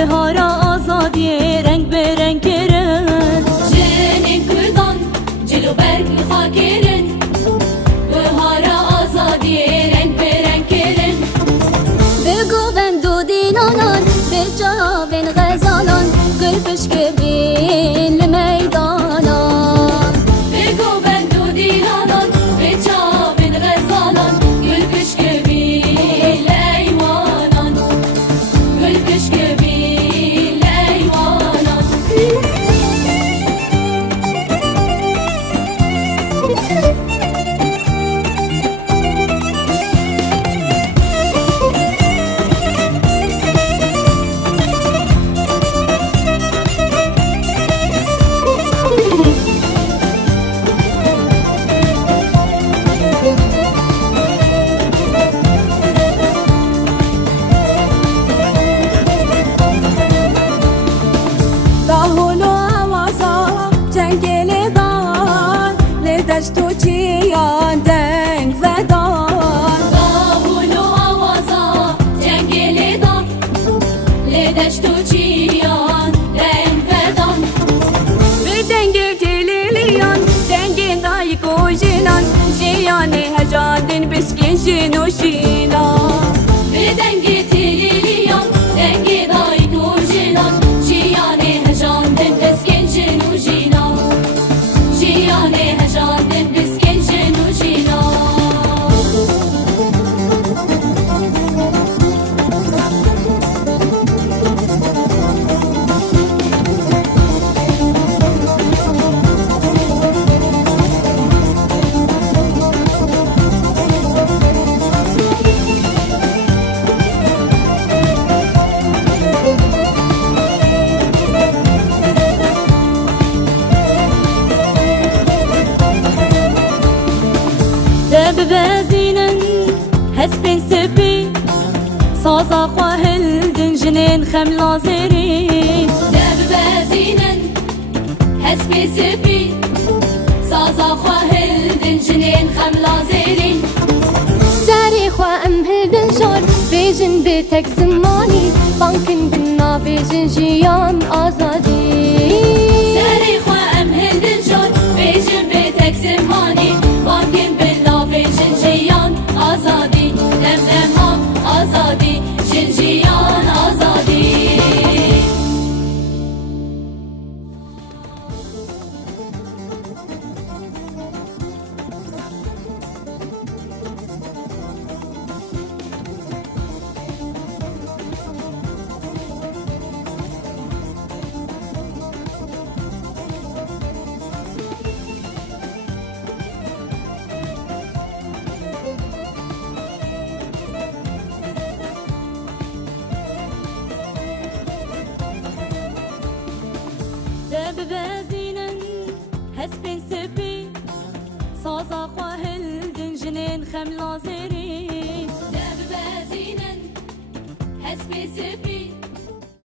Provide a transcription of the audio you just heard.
بهارا آزادی رنگ به رنگ کرن جنین کردان جلو برگ خاکرن بهارا آزادی رنگ به رنگ کرن بگوبن دو دینانان به جاوین غزالان گل پشکبین لمیدانان بگوبن دو دینانان به جاوین غزالان گل پشکبین لیوانان گل پشکبین لیوانان تو چیان دنگ زدان داول و آوازا جنگل دان لدش تو چیان دنگ زدان به دنگ تلیلیان دنگ دای کوژینان جیان هجادن بسکین جنوشینان به دنگ تلیلیان دنگ دای کوژینان جیان هجادن بسکین جنوشینان جیان هجادن بسکین جنوشینان ببازينن هسبين سبي صازا قاهل دنجنين خملا زيرين ببازينن هسبي سبي صازا قاهل دنجنين خملا زيرين ساري خوا أمهل دنشار بيجن بيتك زماني بانكن بنا بيجن جيان آزادي ساري خوا أمهل دنشار بيجن بيتك زماني بانكن بنا بيجن جيان آزادي لم لم آزادي جن جيان آزادي ببازينن هسبين سبي صازا قاهل دنجنين خملا زيرين ببازينن هسبي سبي